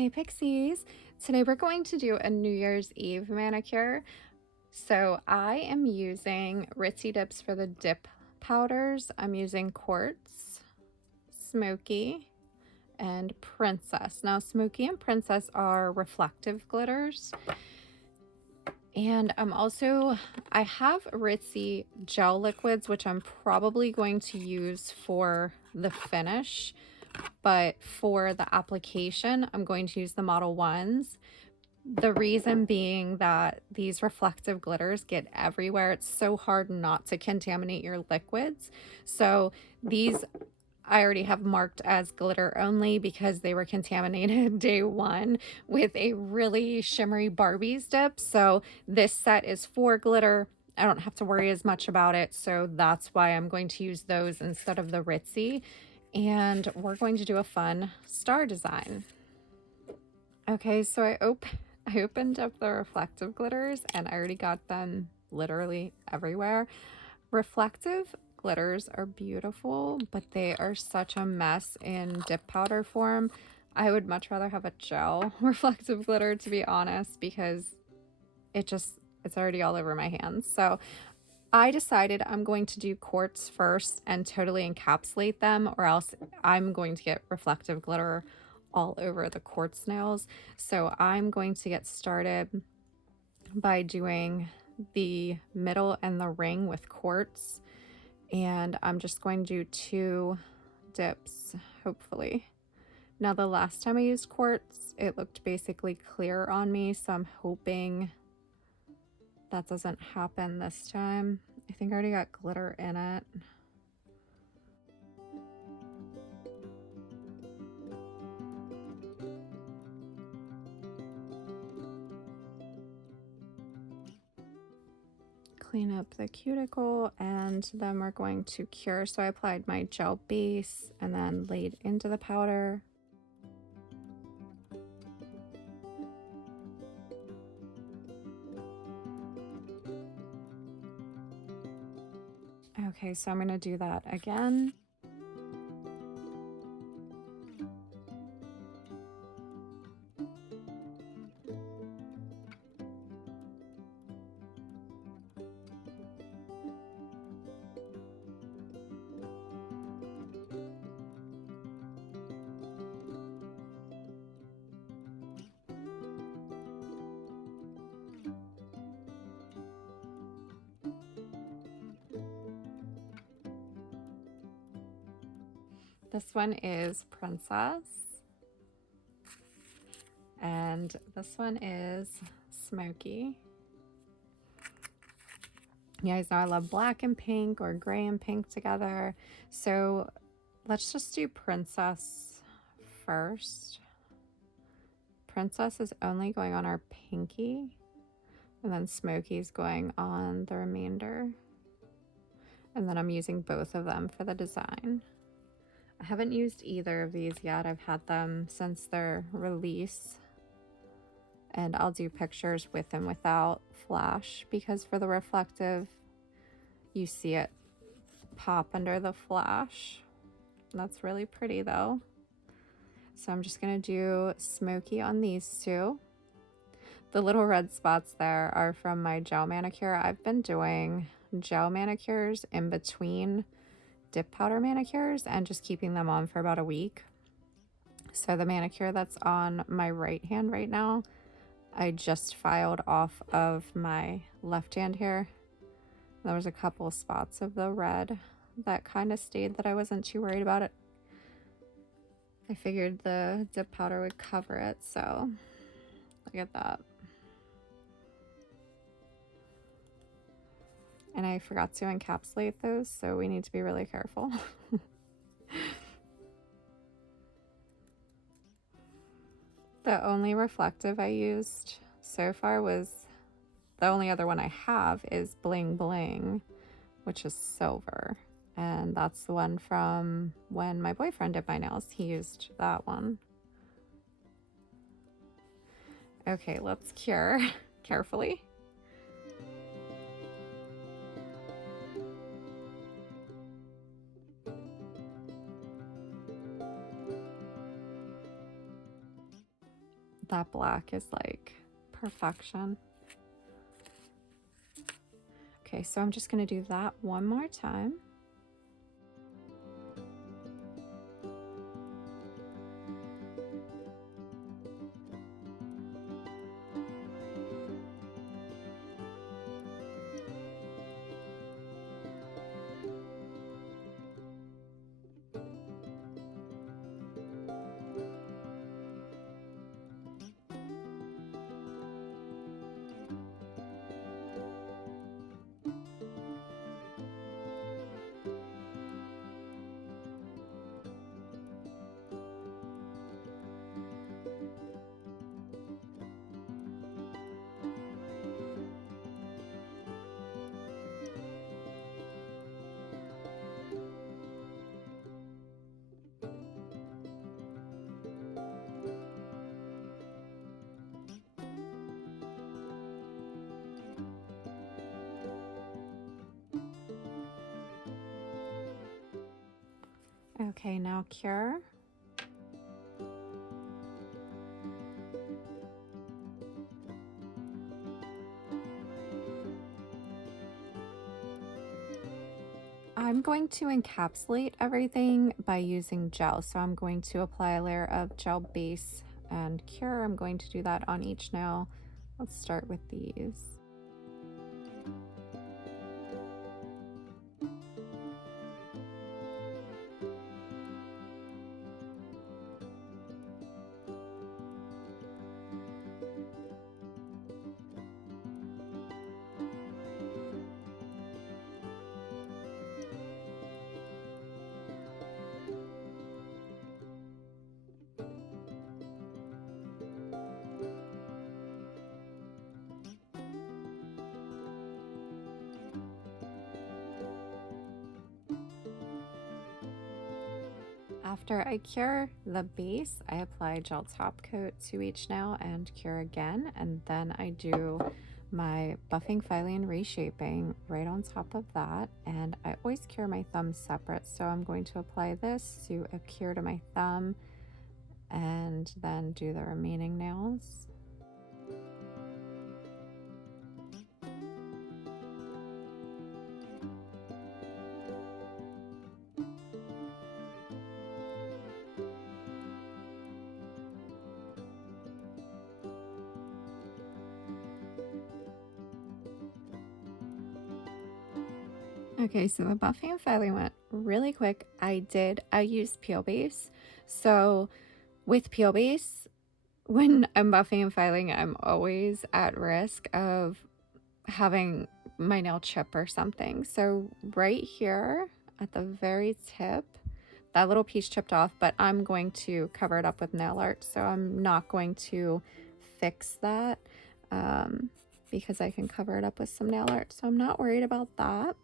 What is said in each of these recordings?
Hey Pixies! Today we're going to do a New Year's Eve manicure. So I am using Ritzy dips for the dip powders. I'm using Quartz, Smoky, and Princess. Now Smoky and Princess are reflective glitters. And I have Ritzy gel liquids, which I'm probably going to use for the finish. But for the application, I'm going to use the Model 1s. The reason being that these reflective glitters get everywhere. It's so hard not to contaminate your liquids. So these I already have marked as glitter only because they were contaminated day one with a really shimmery Barbie's dip. So this set is for glitter. I don't have to worry as much about it. So that's why I'm going to use those instead of the Ritzy. And we're going to do a fun star design. Okay, so I opened up the reflective glitters and I already got them literally everywhere. Reflective glitters are beautiful, but they are such a mess in dip powder form. I would much rather have a gel reflective glitter, to be honest, because it's already all over my hands. So I decided I'm going to do quartz first and totally encapsulate them, or else I'm going to get reflective glitter all over the quartz nails. So I'm going to get started by doing the middle and the ring with quartz, and I'm just going to do 2 dips, hopefully. Now the last time I used quartz, it looked basically clear on me, so I'm hoping that doesn't happen this time. I think I already got glitter in it. Clean up the cuticle, and then we're going to cure. So I applied my gel base and then laid into the powder. Okay, so I'm going to do that again. This one is Princess. And this one is Smoky. You guys know I love black and pink or gray and pink together. So let's just do Princess first. Princess is only going on our pinky, and then Smoky's going on the remainder. And then I'm using both of them for the design. I haven't used either of these yet. I've had them since their release. And I'll do pictures with and without flash, because for the reflective, you see it pop under the flash. That's really pretty though. So I'm just gonna do Smoky on these 2. The little red spots there are from my gel manicure. I've been doing gel manicures in between dip powder manicures and just keeping them on for about a week. So the manicure that's on my right hand right now, I just filed off of my left hand here. There was a couple of spots of the red that kind of stayed that I wasn't too worried about it. I figured the dip powder would cover it, so look at that. And I forgot to encapsulate those, so we need to be really careful. The only reflective I used so far was, the only other one I have is Bling Bling, which is silver. And that's the one from when my boyfriend did my nails. He used that one. Okay, let's cure carefully. That black is like perfection. Okay, so I'm just going to do that one more time. Okay, now cure. I'm going to encapsulate everything by using gel. So I'm going to apply a layer of gel base and cure. I'm going to do that on each nail. Let's start with these. After I cure the base, I apply gel top coat to each nail and cure again, and then I do my buffing, filing, and reshaping right on top of that. And I always cure my thumb separate, so I'm going to apply this to a cure to my thumb and then do the remaining nails. Okay, so the buffing and filing went really quick. I used peel base. So with peel base, when I'm buffing and filing, I'm always at risk of having my nail chip or something. So right here at the very tip, that little piece chipped off, but I'm going to cover it up with nail art. So I'm not going to fix that because I can cover it up with some nail art. So I'm not worried about that.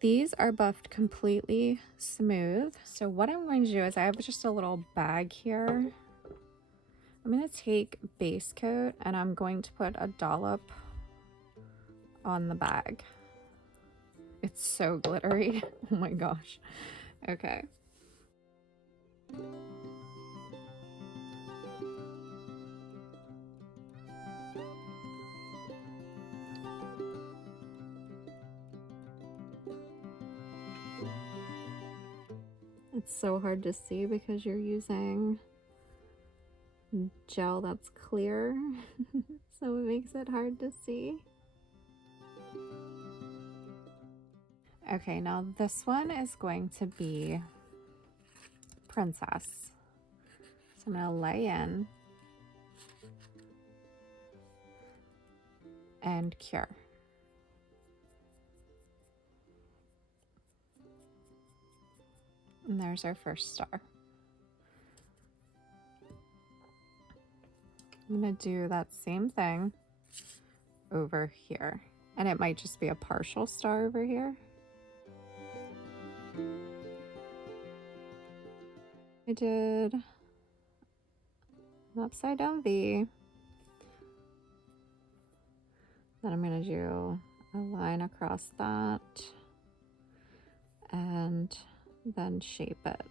These are buffed completely smooth. So what I'm going to do is I have just a little bag here. I'm going to take base coat and I'm going to put a dollop on the bag. It's so glittery. Oh my gosh. Okay. It's so hard to see because you're using gel that's clear, so it makes it hard to see. Okay, now this one is going to be Princess. So I'm gonna lay in and cure. And there's our first star. I'm gonna do that same thing over here. And it might just be a partial star over here. I did an upside down V. Then I'm gonna do a line across that and then shape it.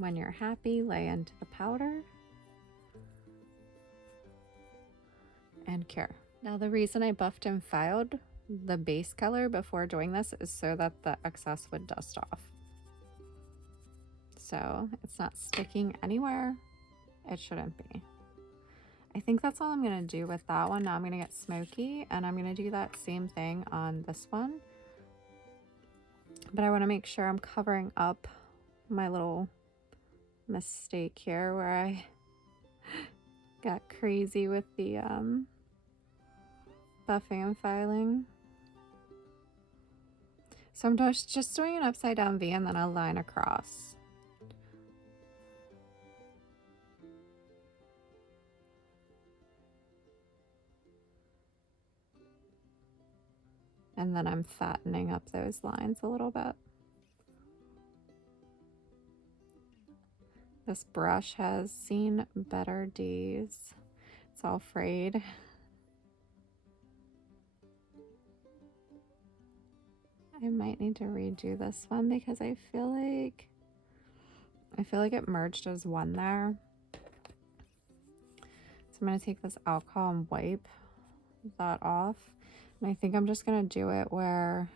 When you're happy, lay into the powder and cure. Now the reason I buffed and filed the base color before doing this is so that the excess would dust off. So it's not sticking anywhere it shouldn't be. I think that's all I'm gonna do with that one. Now I'm gonna get Smoky and I'm gonna do that same thing on this one. But I wanna make sure I'm covering up my little mistake here where I got crazy with the buffing and filing. So I'm just doing an upside down V and then a line across. And then I'm fattening up those lines a little bit. This brush has seen better days. It's all frayed. I might need to redo this one because I feel like it merged as one there. So I'm gonna take this alcohol and wipe that off. And I think I'm just gonna do it where,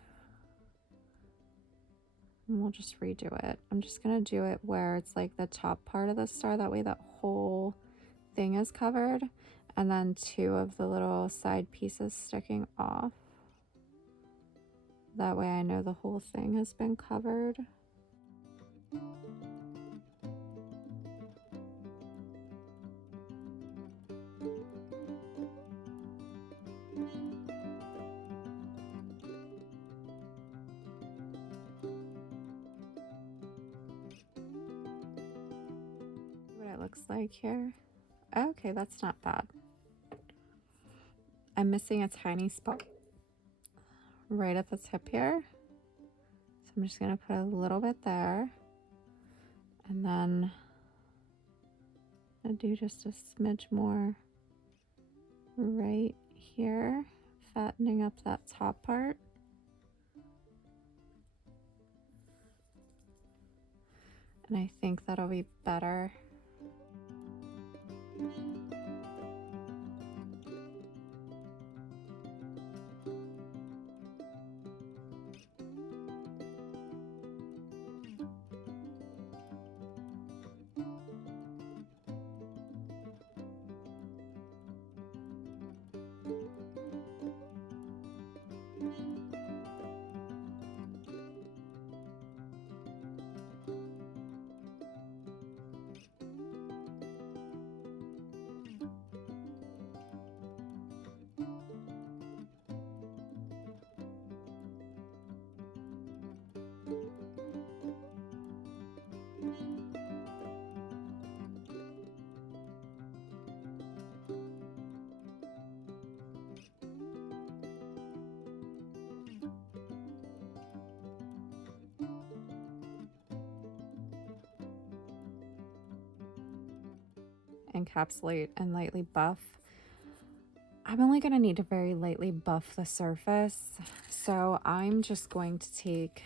and we'll just redo it. I'm just gonna do it where it's like the top part of the star, that way that whole thing is covered, and then 2 of the little side pieces sticking off. That way I know the whole thing has been covered. What it looks like here. Okay, that's not bad. I'm missing a tiny spot right at the tip here. So I'm just gonna put a little bit there. And then I'll do just a smidge more right here, fattening up that top part. And I think that'll be better. Encapsulate and lightly buff. I'm only going to need to very lightly buff the surface, so I'm just going to take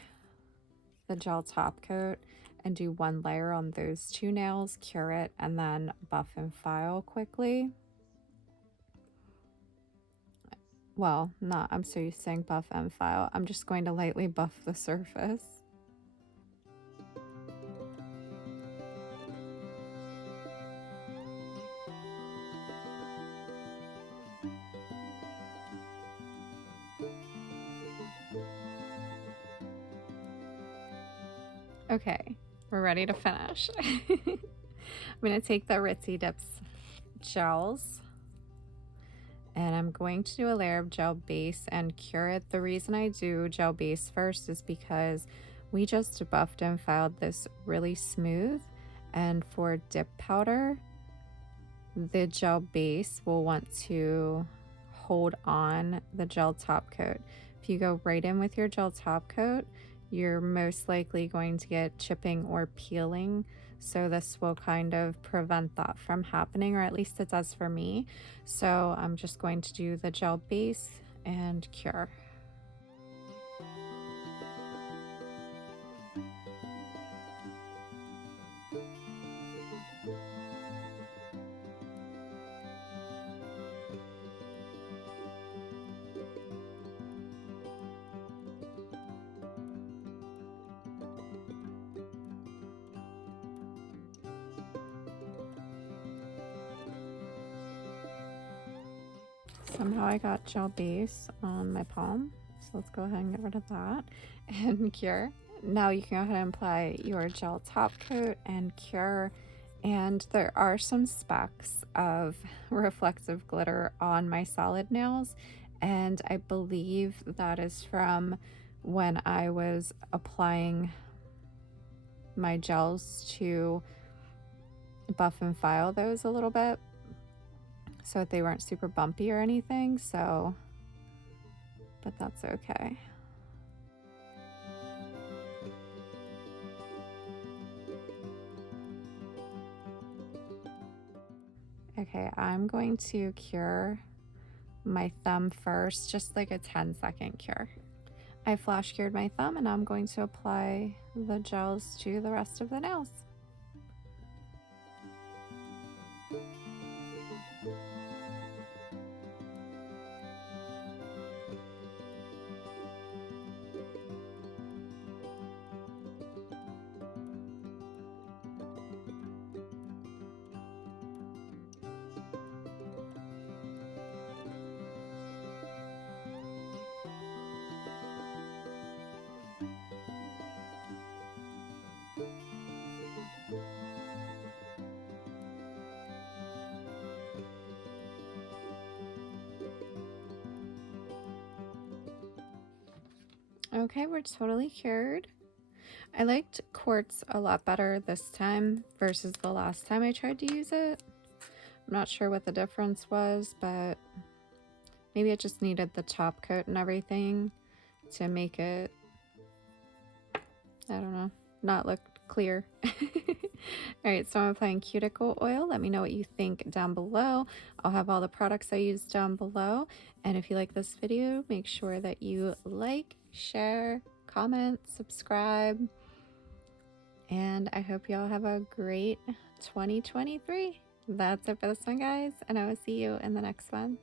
the gel top coat and do 1 layer on those 2 nails, cure it, and then buff and file quickly. Well, I'm so used to saying buff and file. I'm just going to lightly buff the surface. Okay, we're ready to finish. I'm going to take the Ritzy Dips gels and I'm going to do a layer of gel base and cure it. The reason I do gel base first is because we just buffed and filed this really smooth, and for dip powder, the gel base will want to hold on the gel top coat. If you go right in with your gel top coat, you're most likely going to get chipping or peeling. So this will kind of prevent that from happening, or at least it does for me. So I'm just going to do the gel base and cure. Somehow I got gel base on my palm, so let's go ahead and get rid of that and cure. Now you can go ahead and apply your gel top coat and cure. And there are some specks of reflective glitter on my solid nails, and I believe that is from when I was applying my gels to buff and file those a little bit so that they weren't super bumpy or anything, so but that's okay. Okay, I'm going to cure my thumb first, just like a 10-second cure. I flash cured my thumb and I'm going to apply the gels to the rest of the nails. Okay, we're totally cured. I liked Quartz a lot better this time versus the last time I tried to use it. I'm not sure what the difference was, but maybe it just needed the top coat and everything to make it, I don't know, not look clear. Alright, so I'm applying Cuticle Oil. Let me know what you think down below. I'll have all the products I use down below. And if you like this video, make sure that you like, share, comment, subscribe. And I hope y'all have a great 2023. That's it for this one, guys, and I will see you in the next one.